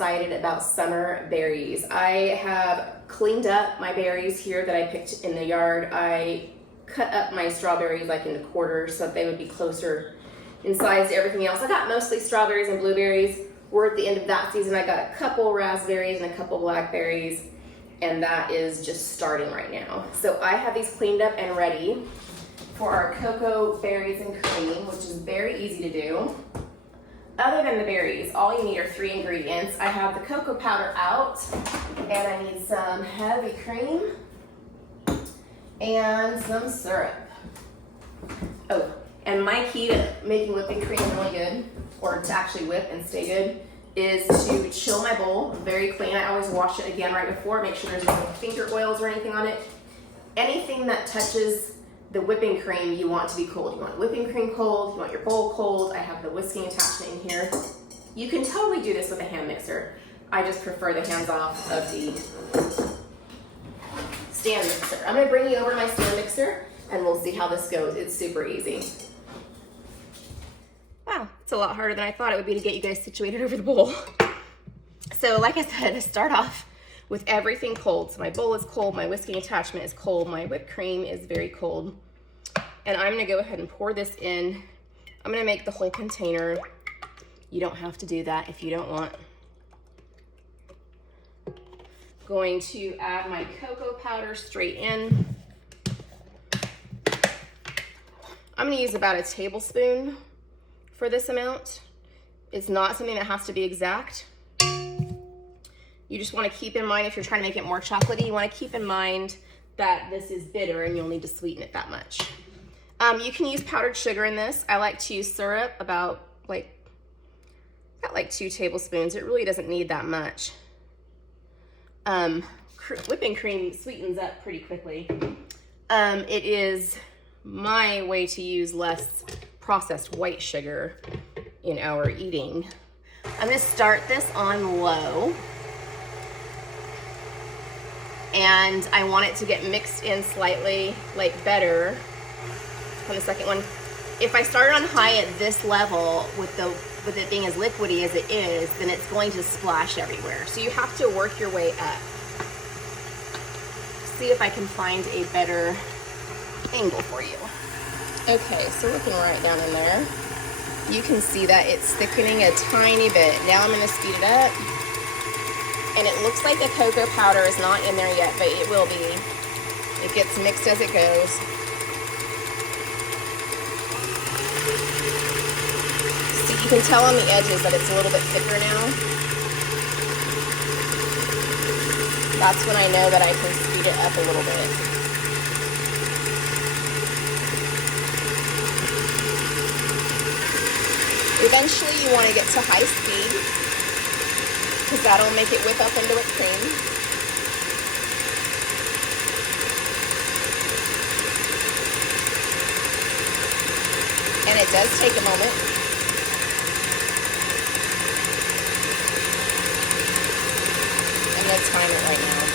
excited about summer berries. I have cleaned up my berries here that I picked in the yard. I cut up my strawberries like into quarters so that they would be closer in size to everything else. I got mostly strawberries and blueberries. We're at the end of that season. I got a couple raspberries and a couple blackberries, and that is just starting right now. So I have these cleaned up and ready for our cocoa berries and cream, which is very easy to do. Other than the berries, all you need are 3 ingredients. I have the cocoa powder out, and I need some heavy cream and some syrup. Oh, and my key to making whipping cream really good, or to actually whip and stay good, is to chill my bowl very clean. I always wash it again right before, make sure there's no finger oils or anything on it. Anything that touches the whipping cream you want to be cold. You want whipping cream cold, you want your bowl cold. I have the whisking attachment in here. You can totally do this with a hand mixer. I just prefer the hands off of the stand mixer. I'm gonna bring you over to my stand mixer and we'll see how this goes. It's super easy. Wow, it's a lot harder than I thought it would be to get you guys situated over the bowl. So like I said, I start off with everything cold. So my bowl is cold, my whisking attachment is cold, my whipped cream is very cold. And I'm gonna go ahead and pour this in. I'm gonna make the whole container. You don't have to do that if you don't want. Going to add my cocoa powder straight in. I'm gonna use about a tablespoon for this amount. It's not something that has to be exact. You just want to keep in mind, if you're trying to make it more chocolatey, you want to keep in mind that this is bitter and you'll need to sweeten it that much. You can use powdered sugar in this. I like to use syrup, about like 2 tablespoons. It really doesn't need that much. Whipping cream sweetens up pretty quickly. It is my way to use less processed white sugar in our eating. I'm gonna start this on low. And I want it to get mixed in slightly, like better on the second one. If I start on high at this level with it being as liquidy as it is, then it's going to splash everywhere. So you have to work your way up. See if I can find a better angle for you. Okay, so looking right down in there, you can see that it's thickening a tiny bit. Now I'm gonna speed it up. And it looks like the cocoa powder is not in there yet, but it will be. It gets mixed as it goes. See, you can tell on the edges that it's a little bit thicker now. That's when I know that I can speed it up a little bit. Eventually you want to get to high speed, because that'll make it whip up into whipped cream. And it does take a moment. I'm gonna time it right now.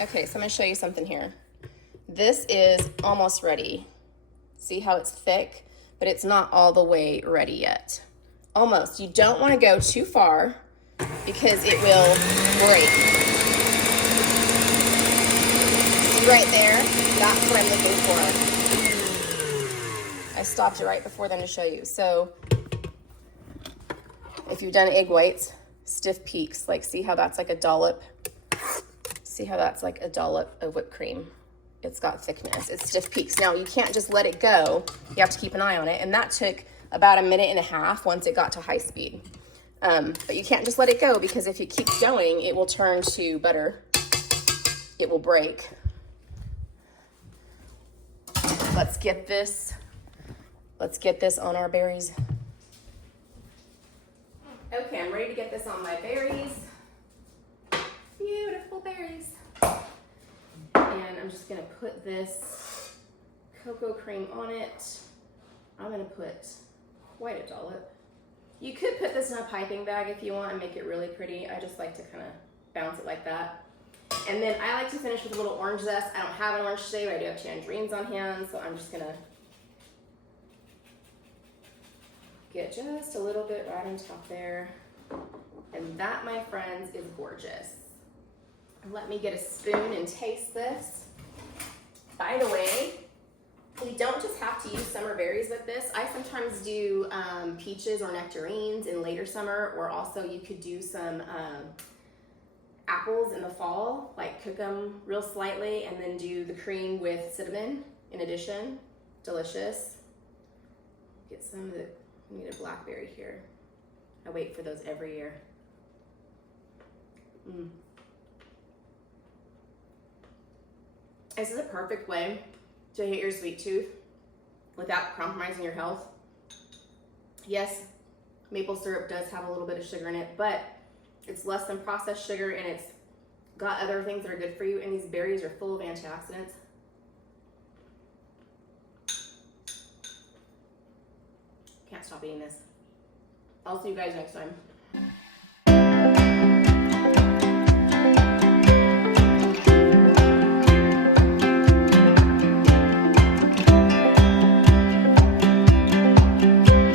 Okay, so I'm gonna show you something here. This is almost ready. See how it's thick, but it's not all the way ready yet. Almost. You don't want to go too far because it will break. See right there? That's what I'm looking for. I stopped it right before then to show you. So if you've done egg whites, stiff peaks, like see how that's like a dollop? See how that's like a dollop of whipped cream? It's got thickness, it's stiff peaks. Now you can't just let it go. You have to keep an eye on it. And that took about 1.5 minutes once it got to high speed. But you can't just let it go, because if it keeps going, it will turn to butter. It will break. Let's get this on our berries. Okay, I'm ready to get this on my berries. Beautiful berries. I'm just gonna put this cocoa cream on it. I'm gonna put quite a dollop. You could put this in a piping bag if you want and make it really pretty. I just like to kind of bounce it like that. And then I like to finish with a little orange zest. I don't have an orange today, but I do have tangerines on hand, so I'm just gonna get just a little bit right on top there. And that, my friends, is gorgeous. Let me get a spoon and taste this. By the way, you don't just have to use summer berries with this. I sometimes do peaches or nectarines in later summer, or also you could do some apples in the fall, like cook them real slightly and then do the cream with cinnamon in addition. Delicious. Get some of the, I need a blackberry here. I wait for those every year. This is a perfect way to hit your sweet tooth without compromising your health. Yes, maple syrup does have a little bit of sugar in it, but it's less than processed sugar and it's got other things that are good for you, and these berries are full of antioxidants. Can't stop eating this. I'll see you guys next time.